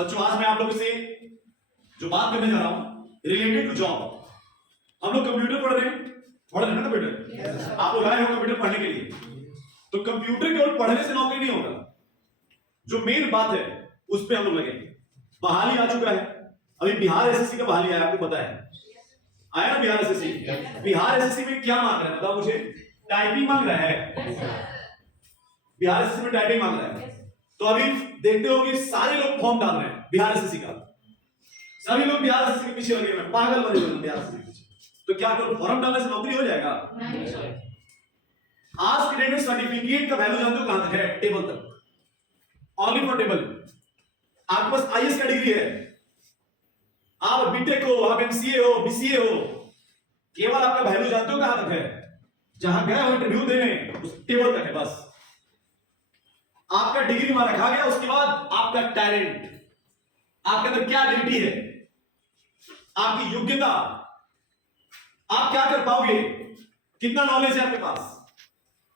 बच्चों आज मैं आप लोगों से जो बात करने जा रहा हूं रिलेटेड टू जॉब। हम लोग कंप्यूटर पढ़ रहे हैं ना कंप्यूटर। आप लोग आए हो कंप्यूटर पढ़ने के लिए, तो कंप्यूटर केवल पढ़ने से नौकरी नहीं होगा। जो मेन बात है उस पे हम लोग लगेंगे। बहाली आ चुका है, अभी बिहार एसएससी का बहाली आया, आपको पता है आया ना बिहार एसएससी। बिहार एसएससी में क्या मांग रहा है बताओ मुझे? टाइपिंग मांग रहा है। बिहार एसएससी में टाइपिंग मांग रहा है। तो अभी देखते हो कि सारे लोग फॉर्म डाल रहे हैं बिहार एसएससी का। सभी लोग बिहार एसएससी के पीछे लगे हैं, पागल बने हुए बिहार एसएससी के पीछे। तो क्या केवल फॉर्म डालने से नौकरी हो जाएगा? नहीं। आज के डेट में सर्टिफिकेट का वैल्यू जानते हो कहां तक है? टेबल तक, ओनली फॉर टेबल। आपके पास आईएएस का डिग्री है, आप बीटेक हो, आप एमसीए हो, बीसीए हो, केवल आपका वैल्यू जानते हो कहां तक है? जहां गए हो इंटरव्यू देने उस टेबल तक है बस। आपका डिग्री वहां रखा गया, उसके बाद आपका टैलेंट, आपके अंदर क्या एबिलिटी है, आपकी योग्यता, आप क्या कर पाओगे, कितना नॉलेज है आपके पास,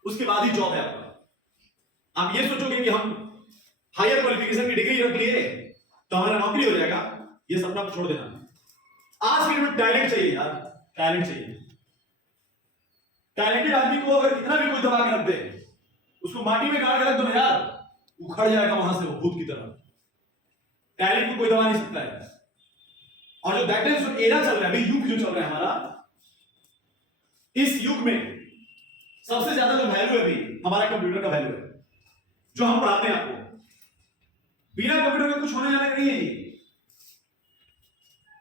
उसके बाद ही जॉब है आपका। आप ये सोचोगे कि हम हायर क्वालिफिकेशन की डिग्री रख लिए तो हमारा नौकरी हो जाएगा, ये सपना छोड़ देना। आज के लिए टैलेंट चाहिए यार, टैलेंट चाहिए। टैलेंटेड आदमी को अगर कितना भी कोई दबा के रख दे, उसको माटी में गाड़ के रख दो ना यार, उखड़ जाएगा वहां से वो भूत की तरह। टैलेंट को कोई दबा नहीं सकता है। और जो दैट इज जो एरा चल रहा है, अभी युग जो चल रहा है हमारा, इस युग में सबसे ज्यादा जो वैल्यू है अभी हमारा कंप्यूटर का वैल्यू है, जो हम पढ़ाते हैं आपको। बिना कंप्यूटर के कुछ होने जाने का नहीं है ये।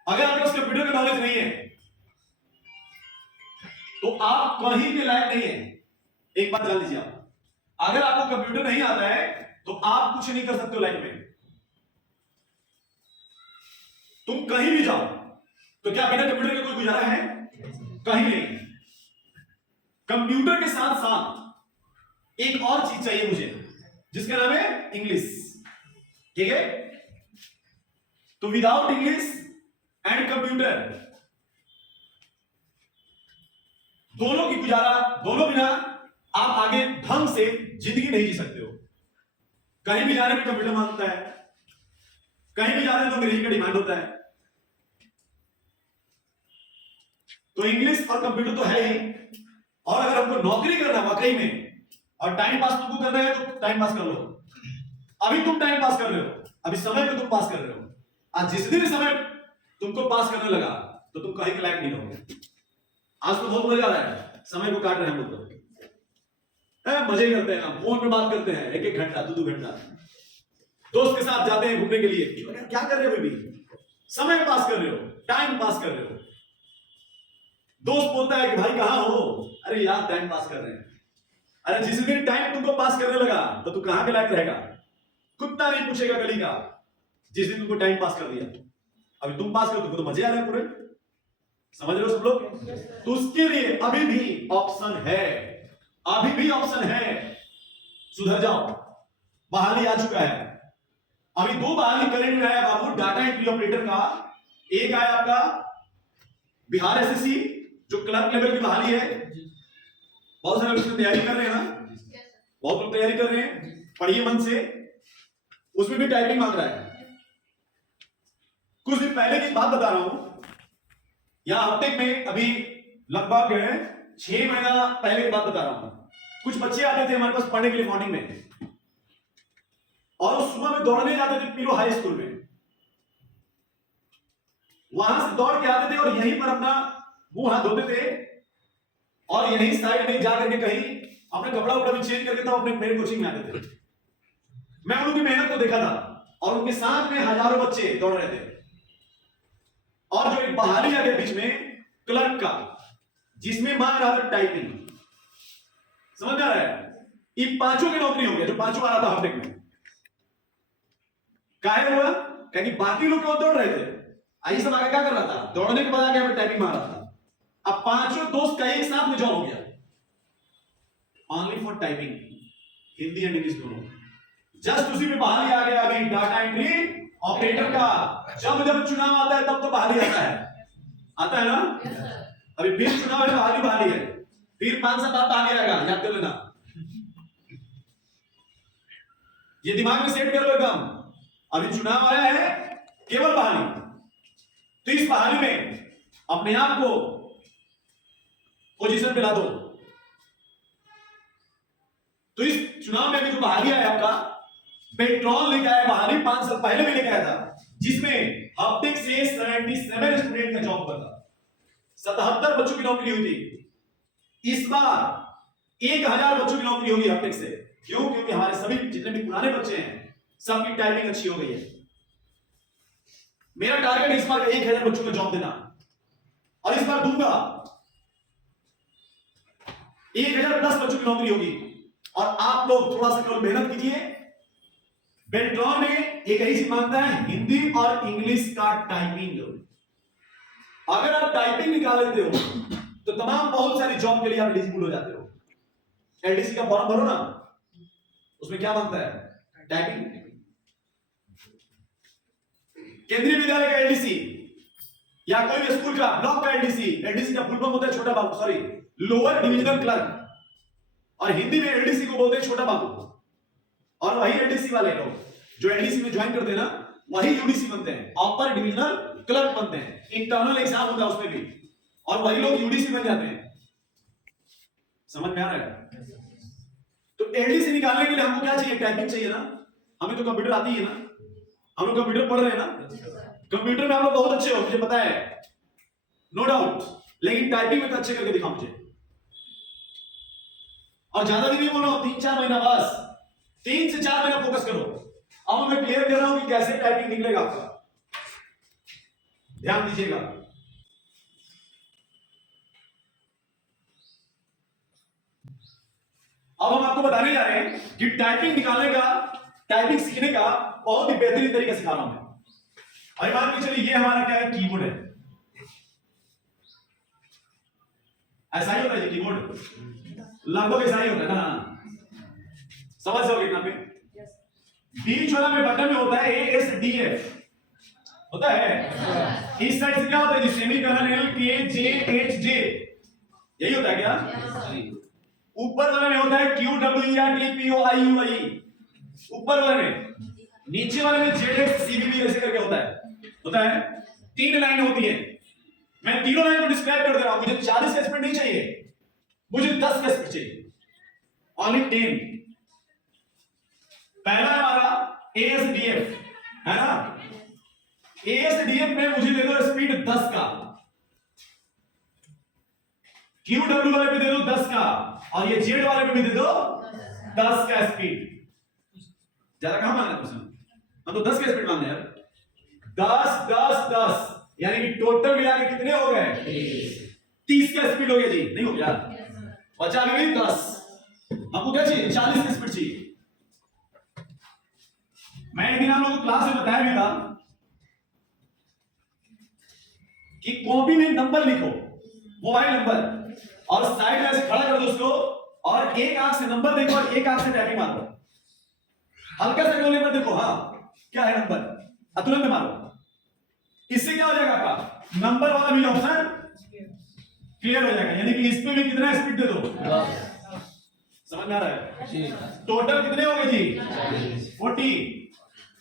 अगर आपके पास कंप्यूटर का नॉलेज नहीं है तो आप कहीं के लायक नहीं है। एक बात जान लीजिए आप, अगर आपको कंप्यूटर नहीं आता है तो आप कुछ नहीं कर सकते हो लाइफ में। तुम कहीं भी जाओ तो क्या बिना कंप्यूटर के कोई गुजारा है? कहीं नहीं। कंप्यूटर के साथ साथ एक और चीज चाहिए मुझे, जिसका नाम है इंग्लिश। ठीक है? तो विदाउट इंग्लिश एंड कंप्यूटर, दोनों की गुजारा, दोनों बिना आप आगे ढंग से जिंदगी नहीं जी सकते हो। कहीं भी जाने में कंप्यूटर मांगता है, कहीं भी जाने तो अंग्रेजी का डिमांड होता है। तो इंग्लिश और कंप्यूटर तो है ही। और अगर हमको नौकरी करना वाकई में और टाइम पास तुमको करना है तो टाइम पास कर लो। अभी तुम टाइम पास कर रहे हो, अभी समय पे तुम पास कर रहे हो। आज जिस दिन समय तुमको पास करने लगा तो तुम कहीं के लायक नहीं रहोगे। आज तो बहुत मजा आ रहा है, समय को काट रहे हैं हम लोग, मजे करते हैं, हम फोन पे बात करते हैं 1-1 घंटा 2-2 घंटा, दोस्त के साथ जाते हैं घूमने के लिए। क्या कर रहे हो? भी समय पास कर रहे हो, टाइम पास कर रहे हो। दोस्त बोलता है कि भाई कहां हो? अरे यार टाइम पास कर रहे हैं। अरे जिस दिन टाइम तुमको पास करने लगा तो तू कहां के लायक रहेगा? कुत्ता नहीं पूछेगा गली का, जिस दिन तुमको टाइम पास कर दिया। अभी तुम पास कर, तुमको तो मजे आ रहे हैं पूरे, समझ रहे हो सब लोग? तो उसके लिए अभी भी ऑप्शन है, अभी भी ऑप्शन है। सुधर जाओ, बहाली आ चुका है। अभी 2 बहाली करेंट में आया बाबू, डाटा एंट्री ऑपरेटर का। एक आया आपका बिहार एसएससी जो क्लर्क लेवल की बहाली है। बहुत सारे लोग तैयारी कर रहे हैं ना, बहुत लोग तैयारी कर रहे हैं, पढ़िए मन से। उसमें भी टाइपिंग मांग रहा है। कुछ दिन पहले की बात बता रहा हूं, यहां हफ्ते में अभी लगभग 6 महीना पहले की बात बता रहा हूं। कुछ बच्चे आते थे हमारे पास पढ़ने के लिए मॉर्निंग में, और वो सुबह में दौड़ने जाते थे पीरो हाई स्कूल में। वहां से दौड़ के आते थे और यहीं पर अपना मुंह हाथ धोते थे, और यहीं साइड में जाकर के कहीं अपने कपड़ा उपड़ा भी चेंज करके तब अपने मेरे कोचिंग में आते थे। मैं उनकी मेहनत को देखा था, और उनके साथ में हजारों बच्चे दौड़ रहे थे। और जो एक बहाली आ गया बीच में क्लर्क का, जिसमें मांग रहा था टाइपिंग। समझ आ रहा है? ये पांचों की नौकरी हो गया, जो पांचों आ रहा था हफ्ते में। काहे हुआ? क्योंकि बाकी लोग क्यों दौड़ रहे थे, आई सब आगे क्या कर रहा था? दौड़ने के बाद आगे हमें टाइपिंग मार रहा था। अब पांचों दोस्त का एक साथ में जॉब हो गया, only for typing, Hindi and English दोनों। जस्ट उसी में बहाली आ गया अभी डाटा एंट्री ऑपरेटर का। जब जब चुनाव आता है तब तो बहाली आता है ना? अभी फिर चुनाव है, बहाली है, फिर 5 साल बाद बहाली आएगा, याद कर लेना। ये दिमाग में सेट कर लो एकदम। अभी चुनाव आया है, केवल बहाली। तो इस बहाली में अपने आप को पोजीशन पे ला दो। तो इस चुनाव में भी जो बहाली आया आपका, पेट्रोल लेके आया बहाली, 5 साल पहले भी लेके आया था, जिसमें हफ्ते से 77 स्टूडेंट का जॉब हुआ था, 77 बच्चों की नौकरी हुई थी। इस बार 1000 बच्चों की नौकरी होगी हफ्ते से। क्यों? क्योंकि हमारे सभी जितने भी पुराने बच्चे हैं सबकी टाइपिंग अच्छी हो गई है। मेरा टारगेट इस बार 1000 बच्चों को जॉब देना, और इस बार दूंगा। 1010 बच्चों की नौकरी होगी। और आप लोग थोड़ा सा केवल मेहनत कीजिए। बेल्ट्रॉन में एक ही चीज मांगता है, हिंदी और इंग्लिश का टाइपिंग। अगर आप टाइपिंग निकाल लेते हो तो तमाम बहुत सारी जॉब के लिए आप एलिजिबल हो जाते हो। एलडीसी का फॉर्म भरो ना, उसमें क्या मांगता है? टाइपिंग। केंद्रीय विद्यालय का एलडीसी या कोई भी स्कूल का ब्लॉक का एलडीसी, एलडीसी का फुल फॉर्म होता है छोटा बाबू, सॉरी लोअर डिविजनल क्लर्क, और हिंदी में एलडीसी को बोलते हैं छोटा बाबू। और वही एलडीसी वाले लोग जो एलडीसी में ज्वाइन करते हैं ना, वही यूडीसी बनते हैं, अपर डिविजनल क्लर्क बनते हैं। इंटरनल एग्जाम होता है उसमें भी, और वही लोग यूडीसी बन जाते हैं। समझ में आ रहा है? तो एलडीसी निकालने के लिए हमको क्या चाहिए? टाइपिंग चाहिए ना। हमें तो कंप्यूटर आती है ना, हम लोग कंप्यूटर पढ़ रहे हैं ना। कंप्यूटर में आप लोग बहुत अच्छे हो, मुझे पता है, नो डाउट, लेकिन टाइपिंग में तो अच्छे करके दिखाओ मुझे। और ज्यादा दिन नहीं बोल रहा हूं, 3-4 महीना बस, 3 से 4 महीना फोकस करो। अब मैं क्लियर कर रहा हूं कि कैसे टाइपिंग निकलेगा आपका, ध्यान दीजिएगा। अब हम आपको बताने जा रहे हैं कि टाइपिंग निकालने का, टाइपिंग सीखने का बहुत ही बेहतरीन तरीका सिखा रहा हूं मैं। अरे मान के चलिए ये हमारा क्या है? कीबोर्ड है। ऐसा ही होता है ये कीबोर्ड, लगभग ऐसा ही होता है ना। समझ जाओगे इतना पे? बीच वाला में बटन में होता है ASDF, होता है। इस साइड से क्या होता है? सेमीकोलन LKJHJ, यही होता है क्या? ऊपर वाले में होता है QWERTPOIUI, ऊपर वाले में। नीचे वाले में ZXCBB ऐसे करके होता है। 3 लाइन होती है। मैं तीनों लाइन को डिस्क्राइब कर दे रहा हूं। मुझे 40 का स्पीड नहीं चाहिए, मुझे 10 का स्पीड चाहिए, ओनली 10। पहला हमारा ASDF है ना। ASDF में मुझे दे दो स्पीड 10 का, QW वाले पे दे दो 10 का, और ये Z वाले पे भी दे दो 10 का स्पीड। ज्यादा कहां मांगना तुमसे? हम तो 10 का स्पीड मांगते हैं यार। 10 10 10 यानी कि टोटल मिला के कितने हो गए? 30 का स्पीड हो गया जी, नहीं हो गया? बचा अभी 10। हमको क्या चाहिए? 40 की स्पीड चाहिए। मैं एक दिन आप लोगों को क्लास में बताया भी था कि कॉपी में नंबर लिखो, मोबाइल नंबर, और साइड में ऐसे खड़ा कर दो उसको, और एक आंख से नंबर देखो और एक आंख से टाइपिंग मारो। हल्का सा कोने पर देखो, हाँ क्या है नंबर, तुरंत मारो। इससे क्या हो जाएगा? आपका नंबर वाला भी ऑप्शन क्लियर हो जाएगा। यानी कि इस पे भी कितना स्पीड दे दो? समझ में आ रहा है? टोटल कितने हो गए जी? 40।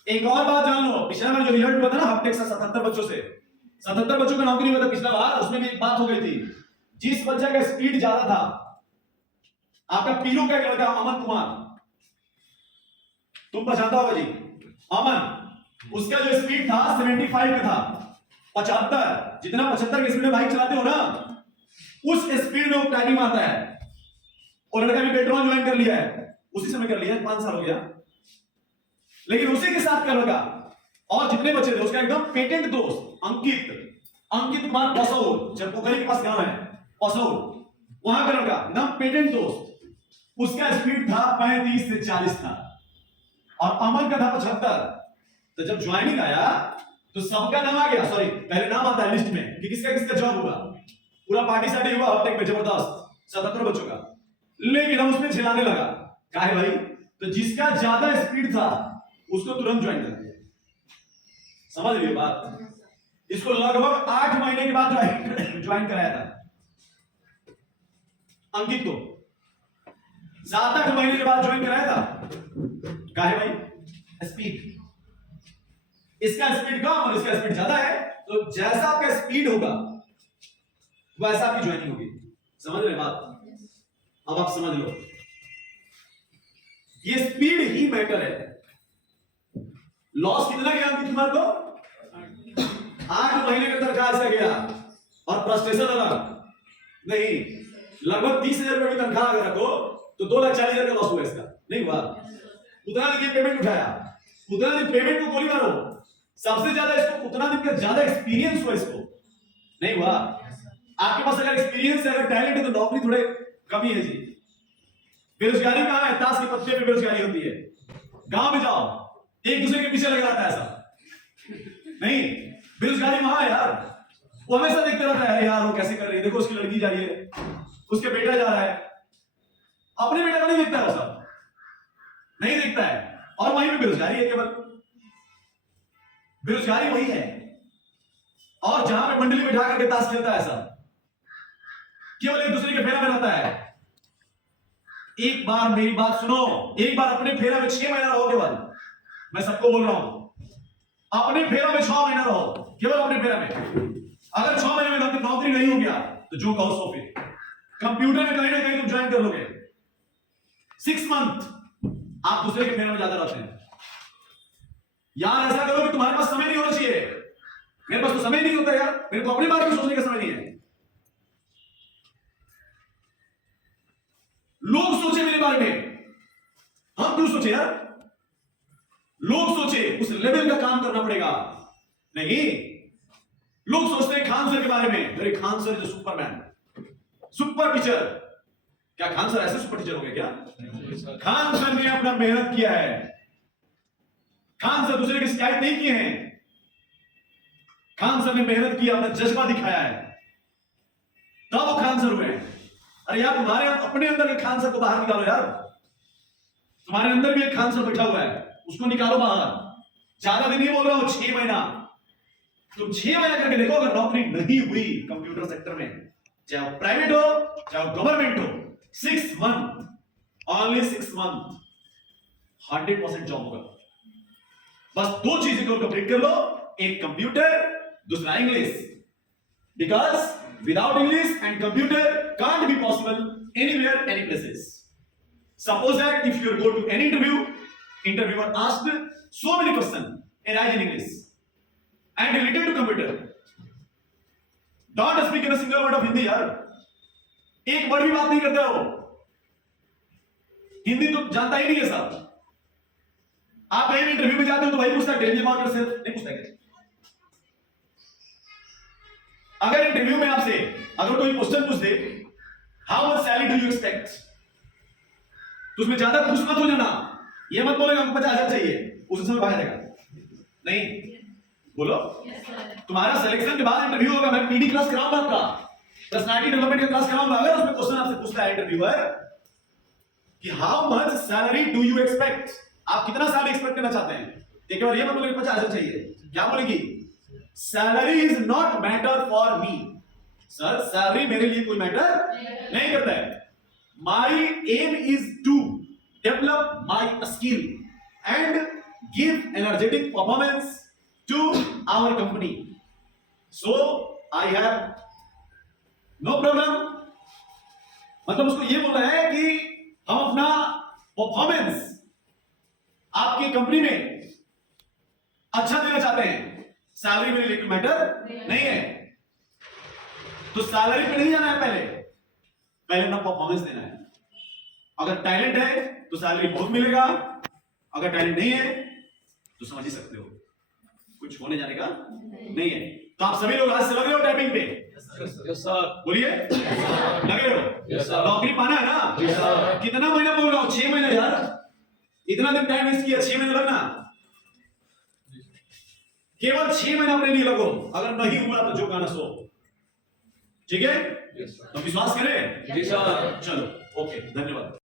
एक और बात जान लो, पिछला बार जो रिजल्ट हुआ था ना हफ्ते से 77 बच्चों से, 77 बच्चों का नौकरी हुआ था पिछला बार, उसमें भी एक बात हो गई थी। जिस बच्चे का स्पीड ज्यादा था, आपका पीरू का लड़का अमन कुमार, तुम पहचानता होगा जी अमन, उसका जो स्पीड था 75 का था। 75, जितना 75 की स्पीड में बाइक चलाते हो ना, उस स्पीड में वो टाइपिंग मारता है। और लड़का भी पेट्रोल ज्वाइन कर लिया है, उसी समय कर लिया, 5 साल हो गया। लेकिन उसी के साथ का लड़का और जितने बच्चे थे, उसका एकदम पेटेंट दोस्त अंकित कुमार पसौर, चरपोखरी के पास गांव है पसौर, वहां का लड़का एकदम पेटेंट दोस्त, उसका स्पीड था 35 से 40 था, और अमन का था 75। तो जब ज्वाइनिंग आया तो सबका नाम आ गया, सॉरी पहले नाम आता है लिस्ट में कि किसका किसका जॉब होगा। पूरा पार्टी साटी हुआ हफ्ते में जबरदस्त 77 बच्चों का। लेकिन हम उसमें झिलाने लगा, काहे भाई? तो जिसका ज्यादा स्पीड था उसको तुरंत ज्वाइन कर दिया। समझ रही हो बात? इसको लगभग 8 महीने के बाद ज्वाइन कराया था अंकित को, 7-8 महीने के बाद ज्वाइन कराया था। काहे भाई? स्पीड। इसका स्पीड कम और इसका स्पीड ज्यादा है, तो जैसा आपका स्पीड होगा वैसा आपकी ज्वाइनिंग होगी। समझ रहे बात? अब आप समझ लो, ये स्पीड ही मैटर है। लॉस कितना गया अंकित कुमार को? 8 महीने का तनख्वाह से गया और फ्रस्ट्रेशन अलग नहीं। लगभग 30,000 रुपए की तनख्वाह अगर रखो तो 2,40,000 का लॉस हुआ इसका, नहीं हुआ? उतना दिन पेमेंट उठाया, उतना दिन पेमेंट को गोली मारो, सबसे ज्यादा इसको उतना दिन का ज्यादा एक्सपीरियंस हुआ इसको, नहीं हुआ? आपके पास अगर एक्सपीरियंस है, अगर टैलेंट है, तो नौकरी थोड़े कमी है जी। बेरोजगारी कहां है? ताश के पत्ते पे बेरोजगारी होती है। गांव में जाओ, एक दूसरे के पीछे लगा रहता है, ऐसा नहीं। बेरोजगारी वहां है यार, वो हमेशा देखते रहता है यार वो कैसे कर रही है, देखो उसकी लड़की जा रही है, उसके बेटा जा रहा है, अपने बेटा को नहीं देखता है, वो सब नहीं देखता है। और वहीं पे बेरोजगारी है, केवल बेरोजगारी वही है। और जहां पे मंडली में ढा करके ताश खेलता है सब, केवल एक दूसरे के फेरा में रहता है। एक बार मेरी बात सुनो, एक बार अपने फेरा में 6 महीना रहो केवल, मैं सबको बोल रहा हूं, अपने फेरा में 6 महीना रहो, केवल अपने फेरा में। अगर 6 महीने में नौकरी नहीं हो गया तो जो कहो सो, फिर कंप्यूटर में कहीं ना कहीं तुम ज्वाइन कर लोगे। 6 मंथ आप दूसरे के फेरा में ज्यादा रहते हैं। यार ऐसा करो कि तुम्हारे पास समय नहीं होना चाहिए। मेरे पास तो समय नहीं होता यार, मेरे को अपने बारे में सोचने का समय नहीं है। लोग सोचे मेरे बारे में, हम क्यों सोचे यार? लोग सोचे उस लेवल का काम करना पड़ेगा, नहीं। लोग सोचते हैं खान सर के बारे में, अरे खान सर जो सुपरमैन, सुपर टीचर। क्या खान सर ऐसे सुपर टीचर हो गए क्या? खान सर ने अपना मेहनत किया है, खान सर दूसरे की शिकायत नहीं किए हैं, खान सर ने मेहनत किया, अपना जज्बा दिखाया है, तब वो खान सर हुए हैं। अरे यार तुम्हारे अपने अंदर के खान सर को बाहर निकालो यार, तुम्हारे अंदर भी एक खान सर बैठा हुआ है, उसको निकालो बाहर। ज्यादा दिन नहीं बोल रहा हूं, 6 महीना। तुम 6 महीना करके देखो, अगर नौकरी नहीं हुई कंप्यूटर सेक्टर में, चाहे वो प्राइवेट हो चाहे वो गवर्नमेंट हो, 6 मंथ, ओनली 6 मंथ 100% जॉब होगा। बस 2 चीजें को कंप्लीट कर लो, एक कंप्यूटर, दूसरा English. Because without English and computer can't be possible anywhere, any places. Suppose that if you go to any interviewer asked so many questions arise in English and related to computer. Don't speak in a single word of Hindi यार, एक word भी बात नहीं करते हो। हिंदी तो जानता ही नहीं है साहब। आप कहीं इंटरव्यू में जाते हो तो भाई पूछता है टेल मी अबाउट योरसेल्फ, नहीं पूछता है। अगर इंटरव्यू में आपसे अगर कोई क्वेश्चन पूछ दे, how much salary do you expect, तो उसमें ज्यादा खुश मत हो जाना, ये मत बोलेगा हमको 50,000 चाहिए, उस समय भाग जाएगा। नहीं बोलो, तुम्हारा सिलेक्शन के बाद इंटरव्यू होगा, मैं पीडी क्लास कराऊंगा, आपका पर्सनालिटी डेवलपमेंट का क्लास कराऊंगा। अगर उसमें क्वेश्चन आपसे पूछता है इंटरव्यूअर कि how much salary do you expect, आप कितना सैलरी एक्सपेक्ट करना चाहते हैं, एक बार ये मत बोलेगा 50,000 चाहिए। क्या बोलेगी? Salary is not matter for me. Sir salary मेरे लिए कोई मैटर नहीं करता है। My aim is to develop my skill and give energetic performance to our company, so I have no problem. मतलब उसको ये बोलना है कि हम अपना परफॉर्मेंस आपकी कंपनी में अच्छा देना चाहते हैं, सैलरी मेरे लिए मैटर नहीं है। तो सैलरी पे नहीं जाना है, पहले अपना परफॉर्मेंस देना है। अगर टैलेंट है तो सैलरी बहुत मिलेगा, अगर टैलेंट नहीं है तो समझ ही सकते हो कुछ होने जाने का नहीं है। तो आप सभी लोग आज से लग रहे हो टाइपिंग पे? Yes sir. बोलिए, लगे हो? Yes sir. नौकरी पाना है ना? Yes sir. कितना महीना बोल रहा हूं? 6 महीने यार, इतना दिन टाइम वेस्ट किया, 6 महीने लगना, केवल 6 महीना अपने लिए लगो। अगर नहीं हुआ तो जो गाना सो, ठीक है? तो विश्वास करें? जी सर। चलो ओके, धन्यवाद।